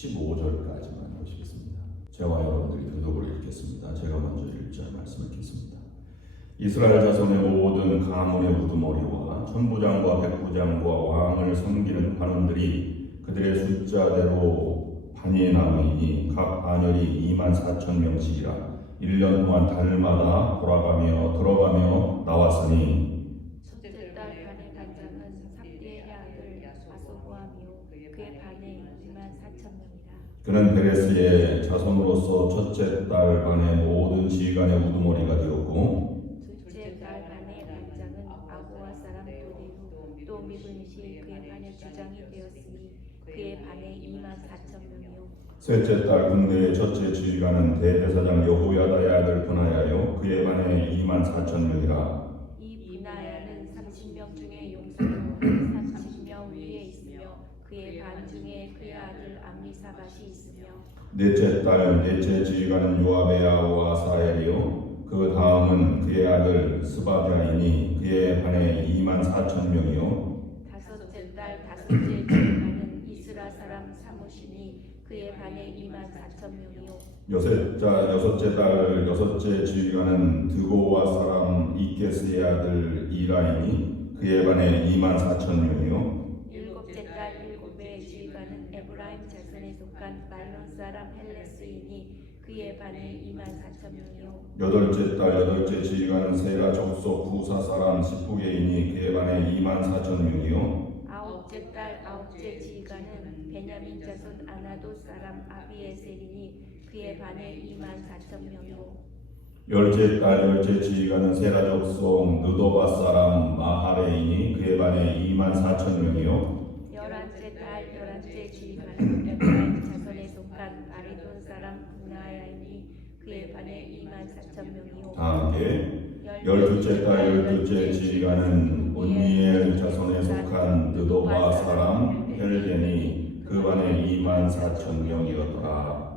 15절까지만 보시겠습니다. 저와 여러분들이 교독을 읽겠습니다. 제가 먼저 1절 말씀 읽겠습니다. 이스라엘 자손의 모든 가문의 우두머리와 천부장과 백부장과 왕을 섬기는 관원들이 그들의 숫자대로 반이 남이니 각 반열이 24,000명씩이라 1년 동안 달마다 돌아가며 들어가며 나왔으니 첫째 달 반의 단장은 삽디의 아들 아소부함이요 그의 반에 24,000명이라. 그는 베레스의 자손으로서 첫째 달 반의 모든 지휘관의 우두머리가 되었고 둘째 달 반의 단장은 아고와 사람 도디후 또 미분시 그의 반의 주장이 되었으니 그의 반에 24,000명이요. 셋째 달 군대의 첫째 지휘관은 대제사장 여호야다의 아들 브나야요 그의 반에 24,000명이라. 이 브나야는 30명 중에 용사요 30명 위에 있으며 그의 반 중에 그의 아들 암미사밧이 있으며. 넷째 달 넷째 지휘관은 요아베야와 아사엘이요 그 다음은 그의 아들 스바자이니 그의 반에 24,000명이요. 다섯째 달 다섯째 지휘관은 이스라 사람 사무시니 그의 반에 24,000명이요. 여섯째 달 여섯째 지휘관은 드고와 사람 이케스의 아들 이라이니 그의 반에 24,000명이요. 일곱째 달 일곱의 지휘관은 에브라임 자손에 속한 말론 사람 헬레스이니 그의 반에 24,000명이요. 여덟째 달 여덟째 지휘관은 세라 족속 부사 사람 시프게이니 그의 반에 24,000명이요. 아홉째 달 아홉째 지휘관은 베냐민 자손 아나도 사람 아비에셀이니 그의 반에 24,000명이요. 열째 달 열째 지휘관은 세라 족속 느도바 사람 마하레이니 그의 반에 24,000명이요. 열한째 달 열한째 지휘관은 에브라임 자손에 속한 아리돈 사람 분하야이니 그의 반에 24,000명이요. 다 함께 열둘째 달 열둘째 지휘관은 온니엘 자손에 속한 느도바 사람 헬겐이 그 반에 24,000명이었더라.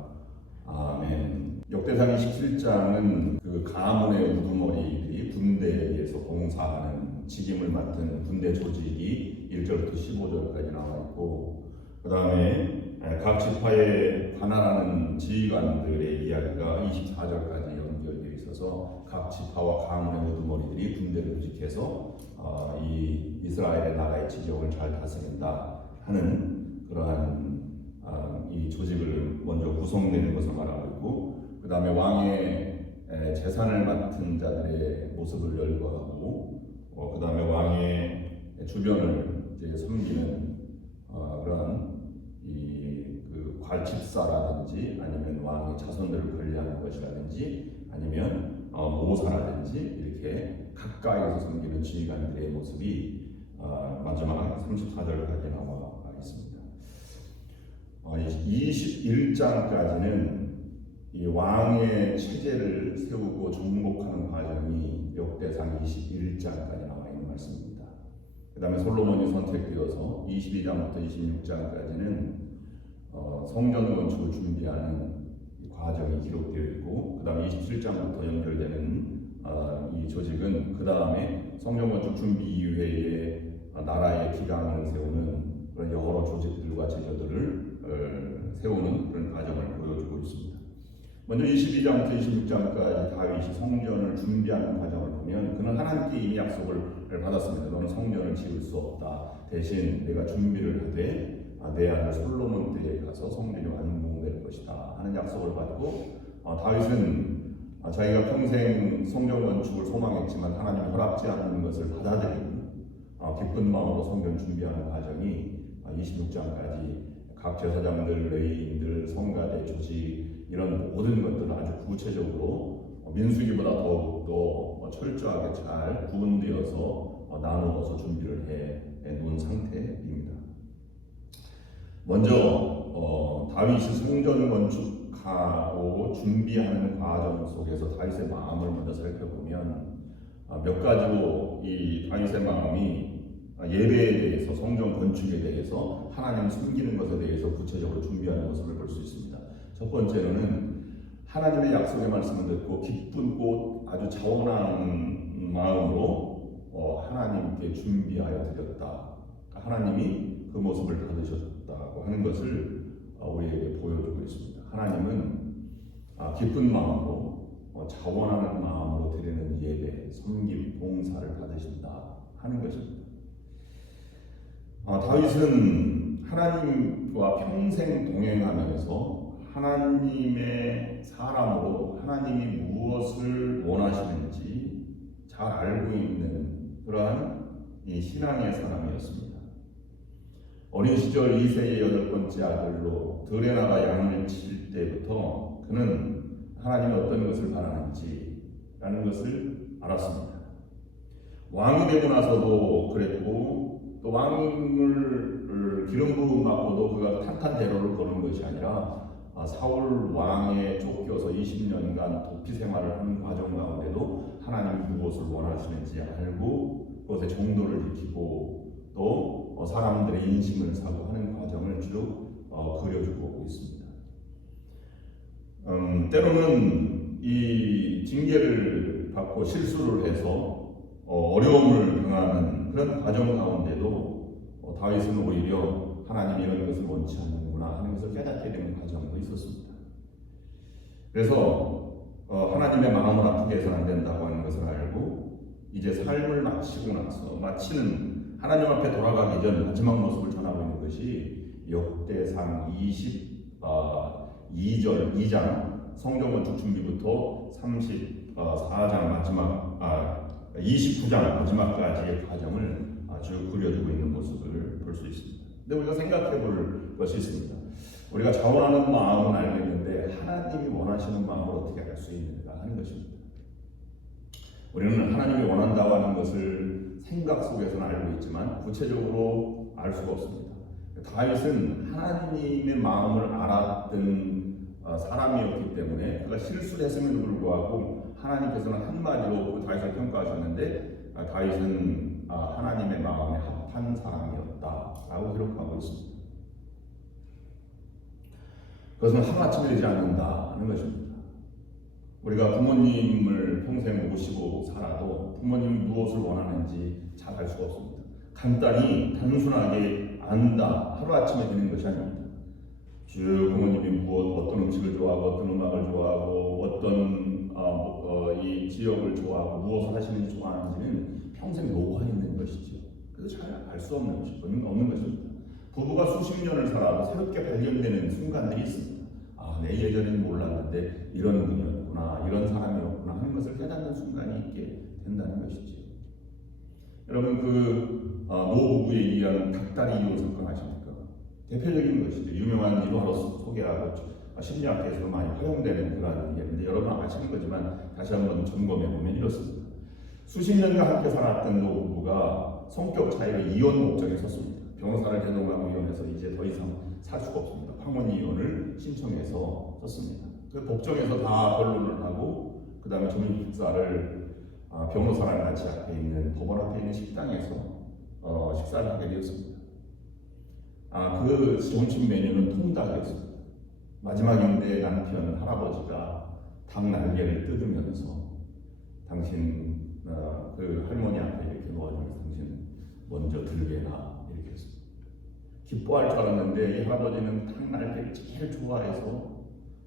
아멘. 역대상 17장은 그 가문의 우두머리들이 군대에서 봉사하는 직임을 맡은 군대 조직이 1절부터 15절까지 나와 있고, 그 다음에 각 지파에 관할하는 지휘관들의 이야기가 24절까지 연결되어 있어서 각 지파와 가문의 우두머리들이 군대를 조직해서 이 이스라엘의 나라의 지역을 잘 다스린다 하는 그러한 이 조직을 먼저 구성되는 것을 말하고 있고, 그 다음에 왕의 재산을 맡은 자들의 모습을 열거하고, 그 다음에 왕의 주변을 이제 섬기는 그런 그 관집사라든지 아니면 왕의 자손들을 관리하는 것이라든지 아니면 모사라든지 이렇게 가까이서 섬기는 지휘관들의 모습이 마지막 34절까지 나와 있습니다. 21장까지는 이 왕의 체제를 세우고 정복하는 과정이 역대상 21장까지 나와 있는 말씀입니다. 그 다음에 솔로몬이 선택되어서 22장부터 26장까지는 성전 건축을 준비하는 과정이 기록되어 있고, 그 다음에 27장부터 연결되는 이 조직은 그 다음에 성전 건축 준비 이후에 나라의 기강을 세우는 그런 여러 조직들과 제도들을 세우는 그런 과정을 보여주고 있습니다. 먼저 22장부터 26장까지 다윗이 성전을 준비하는 과정을 보면 그는 하나님께 이미 약속을 받았습니다. 너는 성전을 지을 수 없다. 대신 내가 준비를 하되 내 아들 솔로몬 때에 가서 성전이 완공될 것이다 하는 약속을 받고, 다윗은 자기가 평생 성전 건축을 소망했지만 하나님 허락지 않는 것을 받아들이고 기쁜 마음으로 성전 준비하는 과정이 26장까지 각 제사장들, 레위인들, 성가대, 조직 이런 모든 것들을 아주 구체적으로 민수기보다 더욱더 철저하게 잘 구분되어서 나누어서 준비를 해 놓은 상태입니다. 먼저 다윗이 성전 건축하고 준비하는 과정 속에서 다윗의 마음을 먼저 살펴보면 몇 가지로 이 다윗의 마음이 예배에 대해서, 성전 건축에 대해서, 하나님을 섬기는 것에 대해서 구체적으로 준비하는 모습을 볼 수 있습니다. 첫 번째로는 하나님의 약속의 말씀을 듣고 기쁘고 아주 자원한 마음으로 하나님께 준비하여 드렸다. 하나님이 그 모습을 받으셨다고 하는 것을 우리에게 보여주고 있습니다. 하나님은 기쁜 마음으로 자원하는 마음으로 드리는 예배, 섬김, 봉사를 받으신다 하는 것입니다. 다윗은 하나님과 평생 동행하면서 하나님의 사람으로 하나님이 무엇을 원하시는지 잘 알고 있는 그러한 이 신앙의 사람이었습니다. 어린 시절 이새의 8번째 아들로 들에 나가 양을 칠 때부터 그는 하나님이 어떤 것을 바라는지 라는 것을 알았습니다. 왕이 되고 나서도 그랬고 또 왕을 기름 부음 받고도 그가 탄탄대로를 거는 것이 아니라 사울 왕에 쫓겨서 20년간 도피 생활을 하는 과정 가운데도 하나님이 무엇을 원하시는지 알고 그것의 정도를 지키고 또 사람들의 인심을 사고 하는 과정을 쭉 그려주고 오고 있습니다. 때로는 이 징계를 받고 실수를 해서 어려움을 당하는 그런 과정 가운데도 다윗은 오히려 하나님이 이런 것을 원치 않는구나 하는 것을 깨닫게 되는 과정도 있었습니다. 그래서 하나님의 마음을 아프게 해서는 안 된다고 하는 것을 알고 이제 삶을 마치는 하나님 앞에 돌아가기 전 마지막 모습을 전하고 있는 것이 역대상 22절 2장 성경 건축 준비부터 34장 마지막 29장 마지막까지의 과정을 아주 그려주고 있는 모습을 볼 수 있습니다. 근데 우리가 생각해 볼 것이 있습니다. 우리가 자원하는 마음은 알겠는데 하나님이 원하시는 마음을 어떻게 알 수 있는가 하는 것입니다. 우리는 하나님이 원한다고 하는 것을 생각 속에서는 알고 있지만 구체적으로 알 수가 없습니다. 다윗은 하나님의 마음을 알았던 사람이었기 때문에 그가 실수를 했음에도 불구하고 하나님께서는 한마디로 그 다윗을 평가하셨는데 다윗은 하나님의 마음에 합한 사람이었다라고 기록하고 있습니다. 그것은 하루아침에 되지 않는다는 것입니다. 우리가 부모님을 평생 모시고 살아도 부모님이 무엇을 원하는지 잘 알 수가 없습니다. 간단히 단순하게 안다, 하루아침에 되는 것이 아닙니다. 부모님이 어떤 음식을 좋아하고 어떤 음악을 좋아하고 어떤 이 지역을 좋아하고 무엇을 하시는지 좋아하는지는 평생 녹아있는 것이죠. 그래서 잘 알 수 없는 것입니다. 부부가 수십 년을 살아도 새롭게 발견되는 순간들이 있습니다. 내 예전에는 몰랐는데 이런 분이었구나, 이런 사람이었구나 하는 것을 깨닫는 순간이 있게 된다는 것이죠. 여러분 노부부에 의한 닭다리 이혼 사건 아십니까? 대표적인 것이죠. 유명한 일화로 소개하고 심리학에서 많이 활용되는 그런 예인데 여러분 아시는 거지만 다시 한번 점검해 보면 이렇습니다. 수십 년간 함께 살았던 노부부가 성격 차이가 이혼 목적에 섰습니다. 변호사를 대동하고 이혼해서 이제 더 이상 살 수가 없습니다. 황혼 이혼을 신청해서 썼습니다. 그 법정에서 다 변론을 하고 그 다음에 점심 식사를 변호사랑 같이 앞에 있는 법원 앞에 있는 식당에서 식사를 하게 되었습니다. 그 점심 메뉴는 통닭이었습니다. 마지막인데 남편 할아버지가 닭 날개를 뜯으면서 당신 그 할머니 앞에 이렇게 놓아주면서 당신 먼저 들게나 이렇게 했습니다. 기뻐할 줄 알았는데 이 할아버지는 닭 날개를 제일 좋아해서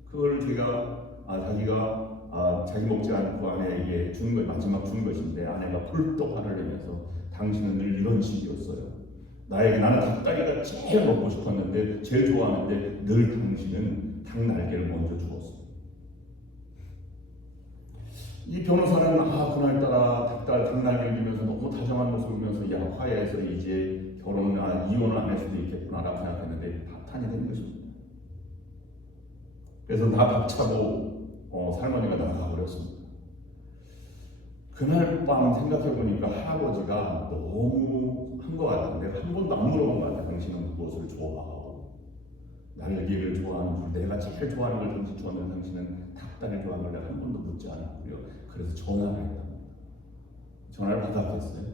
그걸 자기가 자기 먹지 않고 아내에게 준 것, 마지막 준 것인데 아내가 벌떡 화를 내면서 당신은 늘 이런 식이었어요. 나는 닭다리가 제일 먹고 싶었는데 제일 좋아하는데 늘 당신은 닭 날개를 먼저 주었어요. 이 변호사는 그날따라 닭 날개를 주면서 너무 다정한 모습을 보면서 화해해서 이제 이혼을 안 할 수도 있겠구나라고 생각했는데 파탄이 된 것입니다. 그래서 다 박차고 할머니가 나가버렸습니다. 그날 밤 생각해보니까 할아버지가 너무 한 것 같아요. 내가 한 번도 안 물어본 것 같아요. 당신은 무엇을 좋아하고 날개를 좋아하는 줄, 내가 제일 좋아하는 걸 당신 좋아하면 당신은 닭다리를 좋아하는 걸 내가 한 번도 묻지 않았고요. 그래서 전화를 했답니다. 전화를 받았겠어요?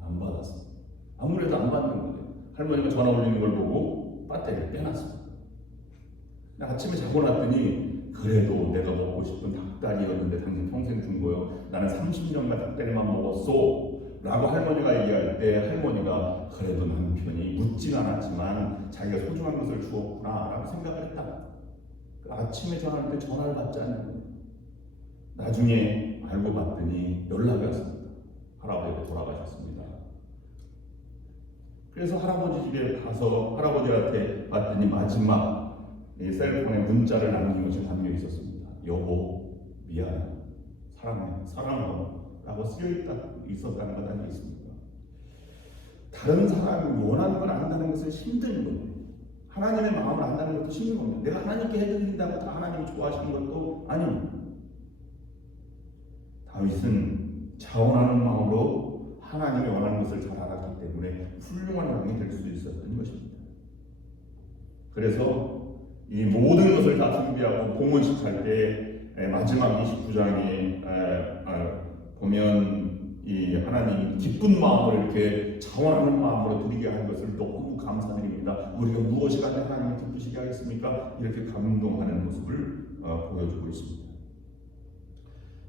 안 받았어요. 아무래도 안 받는 거예요. 할머니가 전화 올리는 걸 보고 배터리를 빼놨습니다. 아침에 자고 났더니 그래도 내가 먹고 싶은 닭다리였는데 당신 평생 준 거요. 나는 30년간 닭다리만 먹었어. 라고 할머니가 얘기할 때 할머니가 그래도 남편이 묻진 않았지만 자기가 소중한 것을 주었구나 라고 생각을 했다. 아침에 전화할 때 전화를 받지 않는 거예요. 나중에 알고 봤더니 연락이 왔습니다. 할아버지가 돌아가셨습니다. 그래서 할아버지 집에 가서 할아버지한테 봤더니 마지막 셀폰에 문자를 남긴 것이 담겨 있었습니다. 여보, 미안해. 사랑해. 사랑해. 라고 있었다는 것 아니겠습니까? 다른 사람이 원하는 걸 안다는 것은 힘든 거예요. 하나님의 마음을 안다는 것도 힘든 겁니다. 내가 하나님께 해드린다고 다 하나님이 좋아하시는 것도 아닙니다. 다윗은 자원하는 마음으로 하나님이 원하는 것을 잘 알았기 때문에 훌륭한 왕이 될 수 있었던 것입니다. 그래서 이 모든 것을 다 준비하고 봉헌식 할 때 마지막 29장에 보면 이 하나님 기쁜 마음으로 이렇게 자원하는 마음으로 드리게 한 것을 너무 감사드립니다. 우리가 무엇이 간에 하나님을 기쁘시게 하겠습니까? 이렇게 감동하는 모습을 보여주고 있습니다.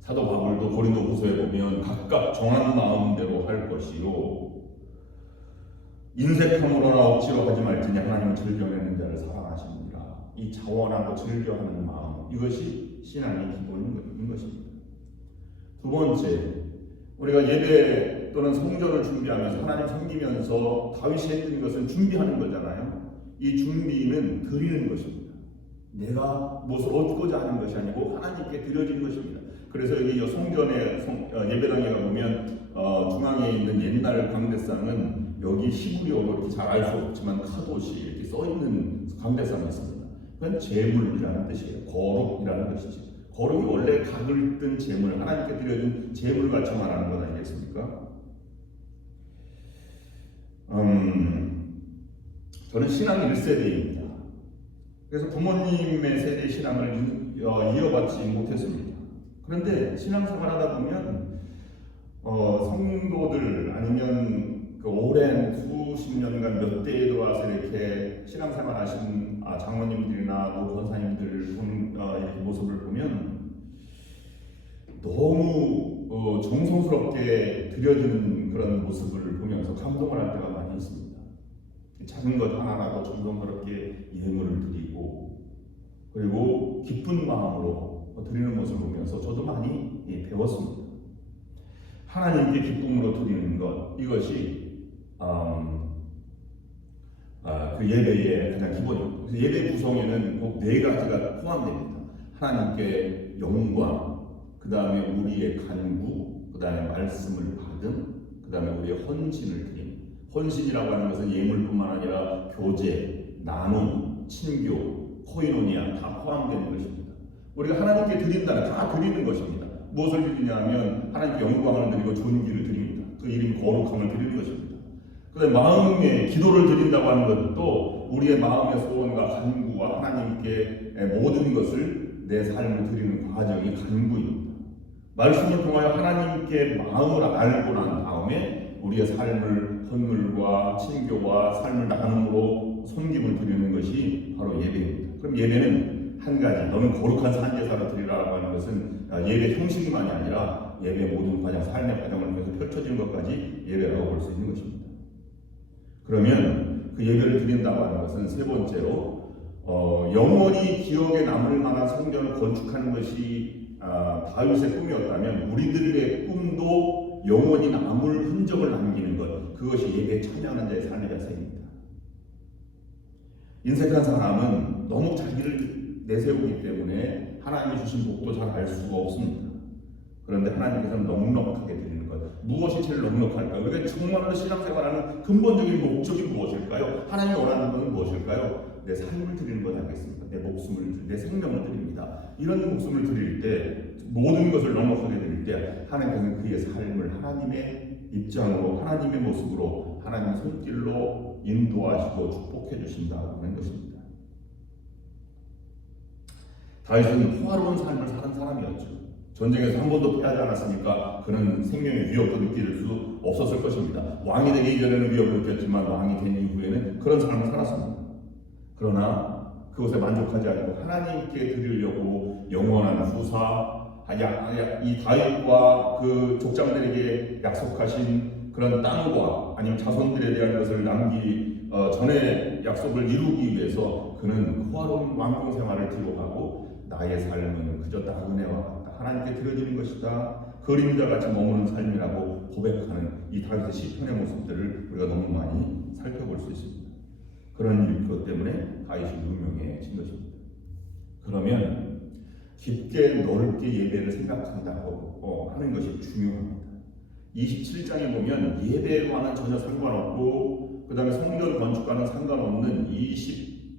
사도 바울도 고린도후서에 보면 각각 정한 마음대로 할 것이요 인색함으로나 억지로 하지 말지니 하나님은 즐겨내는 자를 사랑하십니다. 이 자원하고 즐겨하는 마음, 이것이 신앙의 기본인 것입니다. 두 번째, 우리가 예배 또는 성전을 준비하면서 하나님 섬기면서 다윗이 했던 것은 준비하는 거잖아요. 이 준비는 드리는 것입니다. 내가 무엇을 얻고자 하는 것이 아니고 하나님께 드려진 것입니다. 그래서 여기 성전의 예배당에 가보면 중앙에 있는 옛날 광대상은 여기 히브리어로 이렇게 잘 알 수 없지만 카도시 이렇게 써있는 광대상이 있습니다. 그건 제물이라는 뜻이에요. 거룩이라는 것이죠. 거룩이 원래 각을 뜬 제물, 하나님께 드려준 제물같이 말하는 것 아니겠습니까? 저는 신앙 1세대입니다. 그래서 부모님의 세대 신앙을 이어받지 못했습니다. 그런데 신앙생활 하다 보면 성도들 아니면 그 오랜 수십 년간 몇 대에 들어와서 이렇게 신앙생활 하신 장로님들이나 또 권사님들 이렇게 모습을 보면 너무 정성스럽게 드려지는 그런 모습을 보면서 감동을 할 때가 많이 있습니다. 작은 것 하나라도 정성스럽게 예물을 드리고 그리고 기쁜 마음으로 드리는 모습을 보면서 저도 많이 배웠습니다. 하나님께 기쁨으로 드리는 것, 이것이 그 예배의 가장 기본입니다. 그래서 예배 구성에는 꼭 4가지가 포함됩니다. 하나님께 영광, 그 다음에 우리의 간구, 그 다음에 말씀을 받음, 그 다음에 우리의 헌신을 드림. 헌신이라고 하는 것은 예물뿐만 아니라 교제, 나눔, 친교, 코이노니아 다 포함되는 것입니다. 우리가 하나님께 드린다는 다 드리는 것입니다. 무엇을 드리냐면 하나님께 영광을 드리고 존귀를 드립니다. 그 이름 거룩함을 드리는 것입니다. 그다음에 마음의 기도를 드린다고 하는 것도 우리의 마음의 소원과 간구와 하나님께 모든 것을 내 삶을 드리는 과정이 간구입니다. 말씀을 통하여 하나님께 마음을 알고 난 다음에 우리의 삶을 헌물과 친교와 삶을 나눔으로 섬김을 드리는 것이 바로 예배입니다. 그럼 예배는 한 가지, 너는 거룩한 산제사로 드리라고 하는 것은 예배 형식만이 아니라 예배 모든 과정, 삶의 과정을 통해서 펼쳐지는 것까지 예배라고 볼 수 있는 것입니다. 그러면 그 예배를 드린다고 하는 것은 세 번째로 영원히 기억에 남을 만한 성전을 건축하는 것이 다윗의 꿈이었다면 우리들의 꿈도 영원히 남을 흔적을 남기는 것, 그것이 예배에 참여하는 자의 삶의 자세입니다. 인색한 사람은 너무 자기를 내세우기 때문에 하나님이 주신 복도 잘 알 수가 없습니다. 그런데 하나님께서는 넉넉하게 드리는 것, 무엇이 제일 넉넉할까요? 우리가 정말로 신앙생활하는 근본적인 목적이 무엇일까요? 하나님이 원하는 것은 무엇일까요? 내 삶을 드리는 것 아니겠습니까? 내 목숨을, 내 생명을 드립니다. 이런 목숨을 드릴 때, 모든 것을 넉넉하게 드릴 때 하나님께서는 그의 삶을 하나님의 입장으로, 하나님의 모습으로, 하나님의 손길로 인도하시고 축복해 주신다고 하는 것입니다. 다윗은 호화로운 삶을 사는 사람이었죠. 전쟁에서 한 번도 패하지 않았으니까 그는 생명의 위협도 느낄 수 없었을 것입니다. 왕이 되기 이전에는 위협을 느꼈지만 왕이 된 이후에는 그런 삶을 살았습니다. 그러나 그것에 만족하지 않고 하나님께 드리려고 영원한 후사, 이 다윗과 그 족장들에게 약속하신 그런 땅과 아니면 자손들에 대한 것을 전에 약속을 이루기 위해서 그는 호화로운 왕궁 생활을 기록하고 나의 삶은 그저 나그네와 같다. 하나님께 드려지는 것이다. 그림자 같이 머무는 삶이라고 고백하는 이 다윗의 시편의 모습들을 우리가 너무 많이 살펴볼 수 있습니다. 그런 것 때문에 다윗이 유명해진 것입니다. 그러면 깊게 넓게 예배를 생각한다고 하는 것이 중요합니다. 27장에 보면 예배와는 전혀 상관없고 그 다음에 성전 건축과는 상관없는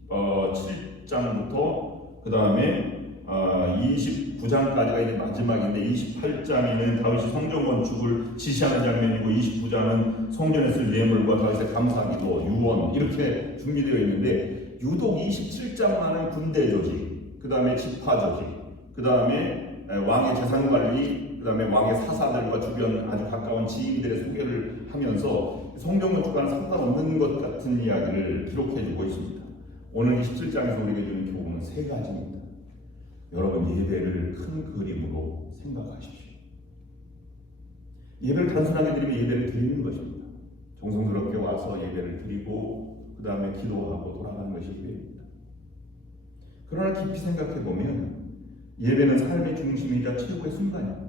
27장부터 그 다음에 29장까지가 이제 마지막인데 28장에는 다윗이 성전 건축을 지시하는 장면이고 29장은 성전에 쓸 예물과 다윗의 감사기도 유언 이렇게 준비되어 있는데 유독 27장만은 군대 조직, 그 다음에 지파 조직, 그 다음에 왕의 재산 관리, 그 다음에 왕의 사사들과 주변 아주 가까운 지인들의 소개를 하면서 성전 건축과는 상관없는 것 같은 이야기를 기록해주고 있습니다. 오늘 27장에서 우리에게 주는 교훈은 세 가지입니다. 여러분, 예배를 큰 그림으로 생각하십시오. 예배를 단순하게 드리면 예배를 드리는 것입니다. 정성스럽게 와서 예배를 드리고 그 다음에 기도하고 돌아가는 것이 예배입니다. 그러나 깊이 생각해보면 예배는 삶의 중심이자 최고의 순간입니다.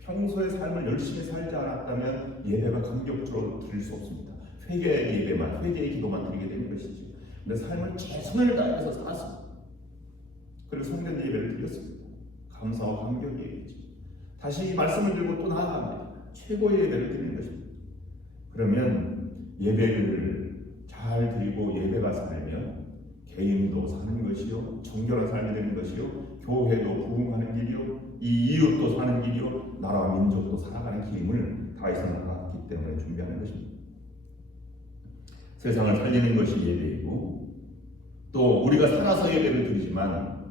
평소의 삶을 열심히 살지 않았다면 예배가 감격적으로 드릴 수 없습니다. 회개의 예배만, 회개의 기도만 드리게 되는 것이죠. 근데 삶을 최선을 다해서 살았습니다. 그리고 성전 예배를 드렸습니다. 감사와 감격의 예배죠. 다시 이 말씀을 들고 또 나아갑니다. 최고의 예배를 드리는 것입니다. 그러면 예배를 잘 드리고 예배가 살면 개인도 사는 것이요, 정결한 삶이 되는 것이요, 교회도 부흥하는 길이요, 이 이웃도 사는 길이요, 나라와 민족도 살아가는 길임을 다윗은 알았기 때문에 준비하는 것입니다. 세상을 살리는 것이 예배이고 또 우리가 살아서 예배를 드리지만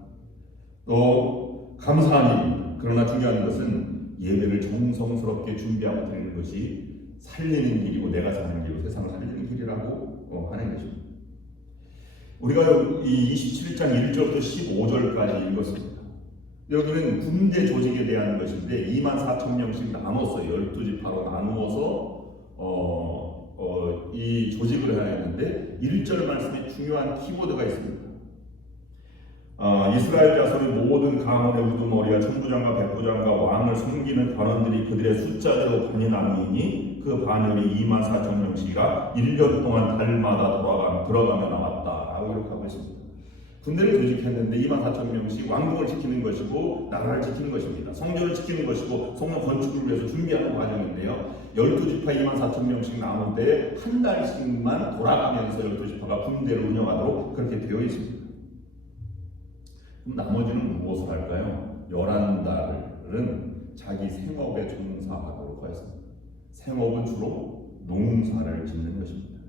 또 감사한 일입니다. 그러나 중요한 것은 예배를 정성스럽게 준비하고 드리는 것이 살리는 길이고 내가 사는 길이고 세상을 살리는 길이라고 하는 것입니다. 우리가 이 27장 1절부터 15절까지 읽었습니다. 여기는 군대 조직에 대한 것인데 24,000명씩 나눴어요. 12지파로 나누어서 이 조직을 해야 했는데 1절 말씀에 중요한 키워드가 있습니다. 이스라엘 자손의 모든 가문의 우두머리와 천부장과 백부장과 왕을 섬기는 관원들이 그들의 숫자대로 반이 나누니 그 반열이 24,000명씩이라 1년 동안 달마다 들어가며 나왔다라고 이렇게 하고 있습니다. 군대를 조직했는데 24,000명씩 왕궁을 지키는 것이고 나라를 지키는 것입니다. 성전을 지키는 것이고 성전 건축을 위해서 준비하는 과정인데요. 12지파 24,000명씩 나올 때 한 달씩만 돌아가면서 12지파가 군대를 운영하도록 그렇게 되어 있습니다. 그럼 나머지는 무엇을 할까요? 11달은 자기 생업에 종사하도록 하였습니다. 생업은 주로 농사를 짓는 것입니다.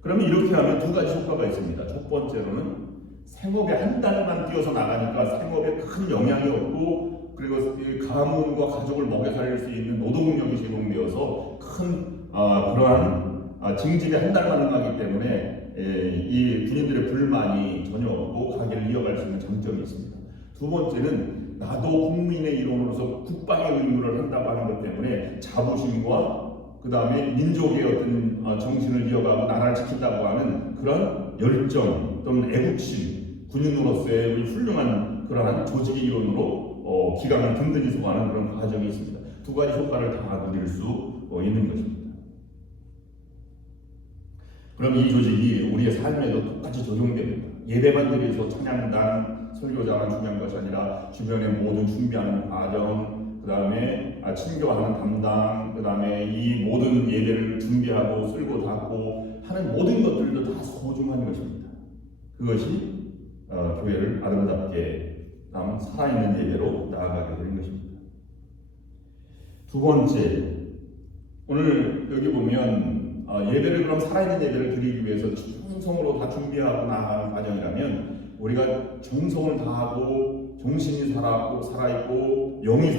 그러면 이렇게 하면 두 가지 효과가 있습니다. 첫 번째로는 생업에 한 달만 뛰어서 나가니까 생업에 큰 영향이 없고 그리고 가문과 가족을 먹여 살릴 수 있는 노동력이 제공되어서 큰 그러한 징집에 한 달만 응하기 때문에 이 군인들의 불만이 전혀 없고 가게를 이어갈 수 있는 장점이 있습니다. 두 번째는 나도 국민의 일원으로서 국방의 의무를 한다고 하는 것 때문에 자부심과 그 다음에 민족의 어떤 정신을 이어가고 나라를 지킨다고 하는 그런 열정 또는 애국심, 군인으로서의 훌륭한 그러한 조직의 일원으로 기강을 든든히 소화하는 그런 과정이 있습니다. 두 가지 효과를 다 누릴 수 있는 것입니다. 그럼 이 조직이 우리의 삶에도 똑같이 적용됩니다. 예배만 드려서 찬양단, 설교자만 중요한 것이 아니라 주변의 모든 준비하는 과정, 그 다음에 친교하는 담당, 그 다음에 이 모든 예배를 준비하고 쓸고 닦고 하는 모든 것들도 다 소중한 것입니다. 그것이 교회를 아름답게 살아있는 예배로 나아가게 되는 것입니다. 두 번째, 오늘 여기 보면 예배를 그럼 살아있는 예배를 드리기 위해서 정성으로 다 준비하고 나아가는 과정이라면 우리가 정성을 다하고 정신이 살아있고 영이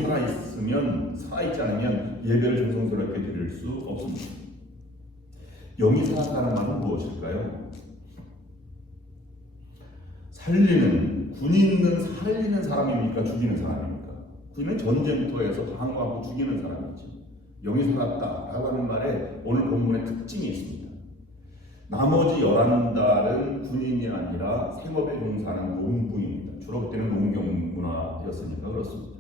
살아있지 않으면 예배를 정성스럽게 드릴 수 없습니다. 영이 살아있다는 말은 무엇일까요? 군인은 살리는 사람입니까? 죽이는 사람입니까? 군인은 전쟁터에서 방어하고 죽이는 사람이지. 영이 살았다라고 하는 말에 오늘 본문의 특징이 있습니다. 나머지 11달은 군인이 아니라 생업에 종사하는 농부입니다. 주로 그때는 농경 문화였으니까 그렇습니다.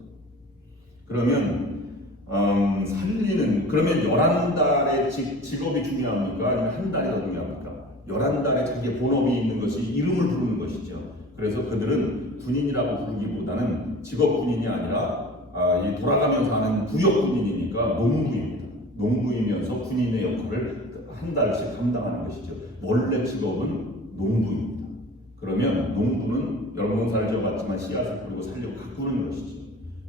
그러면 그러면 11달의 직업이 중요합니까? 아니면 한 달이 더 중요합니까? 11달에 자기의 본업이 있는 것이 이름을 부르는 것이죠. 그래서 그들은 군인이라고 부르기보다는 직업 군인이 아니라 이 돌아가면서 하는 부역 군인이니까 농부입니다. 농부이면서 군인의 역할을 한 달씩 감당하는 것이죠. 원래 직업은 농부입니다. 그러면 농부는 여러분 농사를 지어봤지만 씨앗을 뿌리고 살려고 가꾸는 것이죠.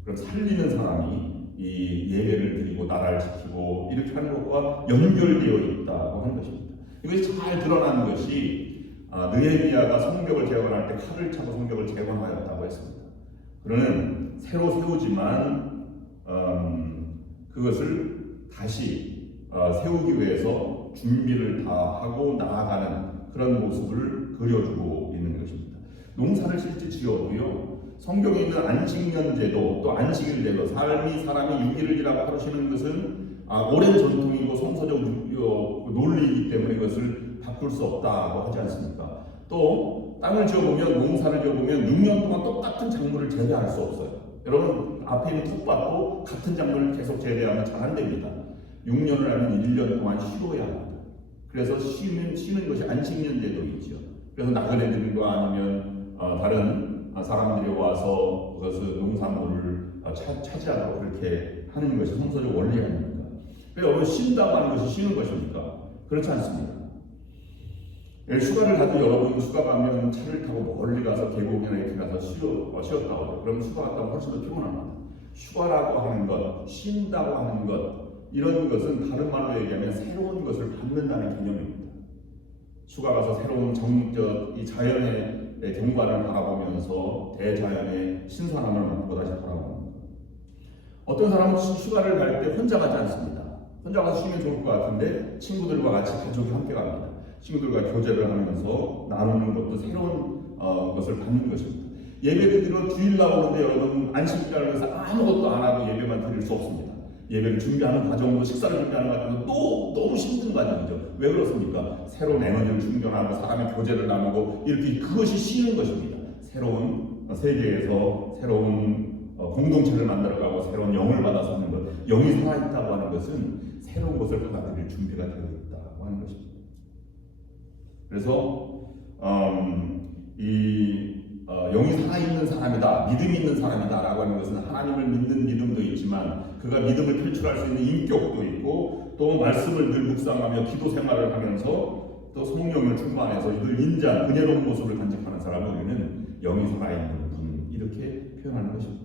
그럼 살리는 사람이 이 예배를 드리고 나라를 지키고 이렇게 하는 것과 연결되어 있다고 하는 것입니다. 이것이 잘 드러나는 것이 느헤미야가 성벽을 재건할 때 칼을 차고 성벽을 재건하였다고 했습니다. 그는 새로 세우지만 그것을 다시 세우기 위해서 준비를 다 하고 나아가는 그런 모습을 그려주고 있는 것입니다. 농사를 실제 지어도요, 성경에 있는 안식년제도 또 안식일제도 삶이 사람이 6일을 일하고 하루 쉬는 것은 오랜 전통이고 성서적 논리이기 때문에 이것을 바꿀 수 없다고 하지 않습니까? 또 땅을 지어보면 농사를 지어보면 6년 동안 똑같은 작물을 재배할 수 없어요. 여러분 앞에 있는 텃밭도 같은 작물을 계속 재배하면 잘 안 됩니다. 6년을 하면 1년 동안 쉬어야 합니다. 그래서 쉬는 것이 안식년제도이죠. 그래서 나그네들과 아니면 다른 사람들이 와서 그것을 농산물을 차지하도록 그렇게 하는 것이 성서적 원리 아닙니까? 여러분 쉰다고 하는 것이 쉬는 것입니까? 그렇지 않습니다. 휴가를 가도 여러분 휴가 가면 차를 타고 멀리 가서 계곡이나 이렇게 가서 쉬었다고 해요. 그럼 휴가 갔다 오면 훨씬 더 피곤합니다. 휴가라고 하는 것, 쉰다고 하는 것, 이런 것은 다른 말로 얘기하면 새로운 것을 받는다는 개념입니다. 휴가 가서 새로운 이 자연의 경관을 바라보면서 대자연의 신선함을 맛보고 다시 돌아옵니다. 어떤 사람은 휴가를 갈 때 혼자 가지 않습니다. 혼자 가서 쉬면 좋을 것 같은데 친구들과 같이 가족이 함께 갑니다. 친구들과 교제를 하면서 나누는 것도 새로운 것을 받는 것입니다. 예배 드리러 주일 나오는데 여러분 안식일을 위해서 아무것도 안 하고 예배만 드릴 수 없습니다. 예배를 준비하는 과정도 식사를 준비하는 과정도 또 너무 힘든 과정이죠. 왜 그렇습니까? 새로운 에너지를 충전하고 사람의 교제를 나누고 이렇게 그것이 쉬는 것입니다. 새로운 세계에서 새로운 공동체를 만들어가고 새로운 영을 받아서 하는 것, 영이 살아있다고 하는 것은 새로운 것을 받아들일 준비가 되어 있다고 하는 것입니다. 그래서 영이 살아있는 사람이다, 믿음이 있는 사람이다 라고 하는 것은 하나님을 믿는 믿음도 있지만 그가 믿음을 표출할 수 있는 인격도 있고 또 말씀을 늘 묵상하며 기도 생활을 하면서 또 성령을 충만해서 늘 인자한 은혜로운 모습을 간직하는 사람을 우리는 영이 살아있는 분 이렇게 표현하는 것입니다.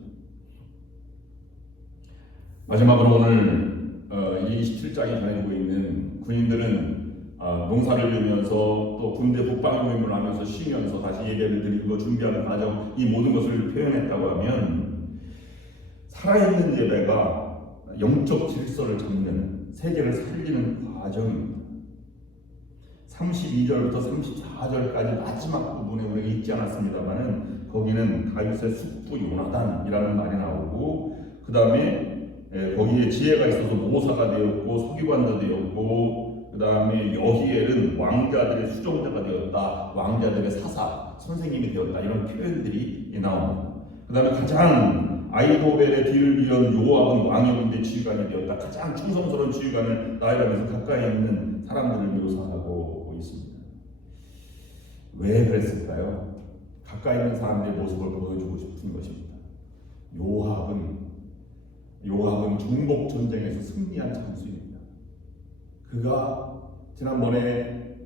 마지막으로 오늘 이 27장이 전해지고 있는 군인들은 농사를 지으면서 또 군대 북방용임을 하면서 쉬면서 다시 예배를 드리고 준비하는 과정 이 모든 것을 표현했다고 하면 살아있는 예배가 영적 질서를 잡는 세계를 살리는 과정입니다. 32절부터 34절까지 마지막 부분에 우리가 읽지 않았습니다만은 거기는 다윗의 숙부 요나단이라는 말이 나오고 그 다음에 거기에 지혜가 있어서 모사가 되었고 서기관도 되었고 그 다음에 여히엘은 왕자들의 수종자가 되었다, 왕자들의 사사, 선생님이 되었다 이런 표현들이 나옵니다. 그 다음에 가장 아이도벨의 뒤를 이은 요압은 왕의 군대 지휘관이 되었다. 가장 충성스러운 지휘관을 나열하면서 가까이 있는 사람들을 묘사하고 있습니다. 왜 그랬을까요? 가까이 있는 사람들의 모습을 보여주고 싶은 것입니다. 요압은 정복 전쟁에서 승리한 장수입니다. 그가 지난번에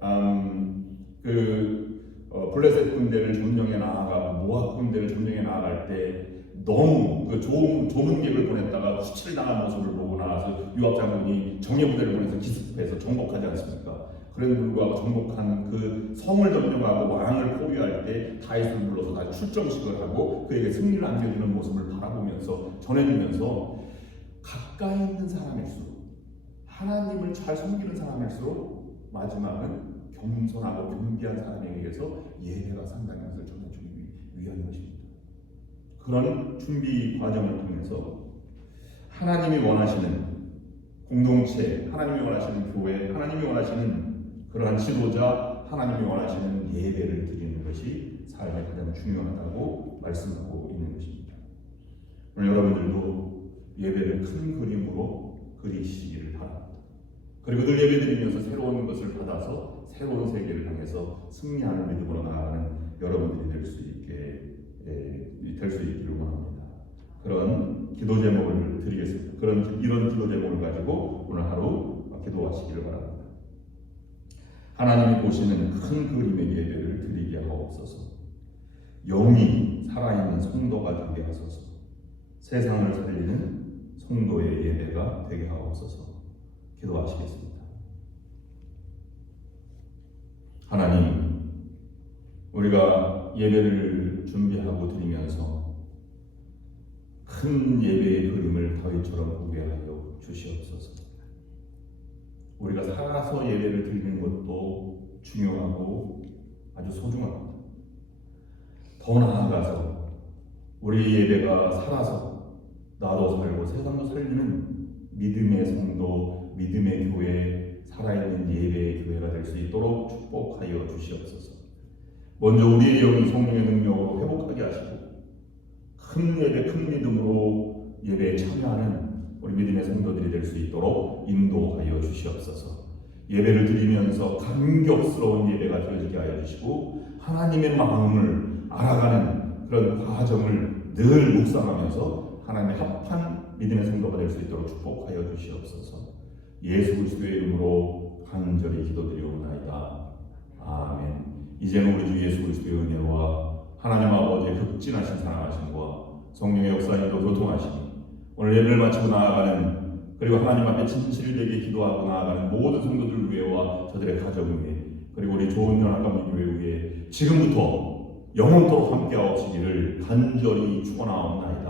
블레셋 군대를 점령해 나아가고 모압 군대를 점령해 나아갈 때 너무 그 좁은 길을 보냈다가 수치를 당한 모습을 보고 나서 요압 장군이 정예 부대를 보내서 기습해서 정복하지 않습니까? 그래도 불구하고 정복한 그 성을 점령하고 왕을 포위할 때 다윗을 불러서 다시 출정식을 하고 그에게 승리를 안겨주는 모습을 바라보면서 전해주면서 가까이 있는 사람일수록 하나님을 잘 섬기는 사람일수록 마지막은 겸손하고 겸비한 사람에게 의해서 예배가 상당히 것을 전해주기 위한 것입니다. 그런 준비 과정을 통해서 하나님이 원하시는 공동체, 하나님이 원하시는 교회, 하나님이 원하시는 그러한 지도자, 하나님이 원하시는 예배를 드리는 것이 삶에 가장 중요하다고 말씀하고 있는 것입니다. 오늘 여러분들도 예배를 큰 그림으로 그리시기를 바랍니다. 그리고 늘 예배 드리면서 새로운 것을 받아서 새로운 세계를 향해서 승리하는 믿음으로 나아가는 여러분들이 될 수 있기를 원합니다. 그런 기도 제목을 드리겠습니다. 이런 기도 제목을 가지고 오늘 하루 기도하시기를 바랍니다. 하나님이 보시는 큰 그림의 예배를 드리게 하옵소서. 영이 살아있는 성도가 되게 하소서. 세상을 살리는 성도의 예배가 되게 하옵소서. 기도하시겠습니다. 하나님, 우리가 예배를 준비하고 드리면서 큰 예배의 그림을 다윗처럼 보게 하여 주시옵소서. 우리가 살아서 예배를 드리는 것도 중요하고 아주 소중합니다. 더 나아가서 우리 예배가 살아서 나도 살고 세상도 살리는 믿음의 성도, 믿음의 교회, 살아있는 예배의 교회가 될 수 있도록 축복하여 주시옵소서. 먼저 우리의 영이 성령의 능력으로 회복하게 하시고 큰 예배, 큰 믿음으로 예배에 참여하는 우리 믿음의 성도들이 될 수 있도록 인도하여 주시옵소서. 예배를 드리면서 감격스러운 예배가 되어지게 하여 주시고 하나님의 마음을 알아가는 그런 과정을 늘 묵상하면서 하나님의 합한 믿음의 성도가 될 수 있도록 축복하여 주시옵소서. 예수 그리스도의 이름으로 간절히 기도드리옵나이다. 아멘. 이제는 우리 주 예수 그리스도의 은혜와 하나님 아버지의 극진하신 사랑하심과 성령의 역사님도 교통하시니 오늘 예배를 마치고 나아가는 그리고 하나님 앞에 진실되게 기도하고 나아가는 모든 성도들 위에와 저들의 가정 위에 그리고 우리 좋은 연합감리 교회 위에 지금부터 영원토록 함께하옵시기를 간절히 축원하옵나이다.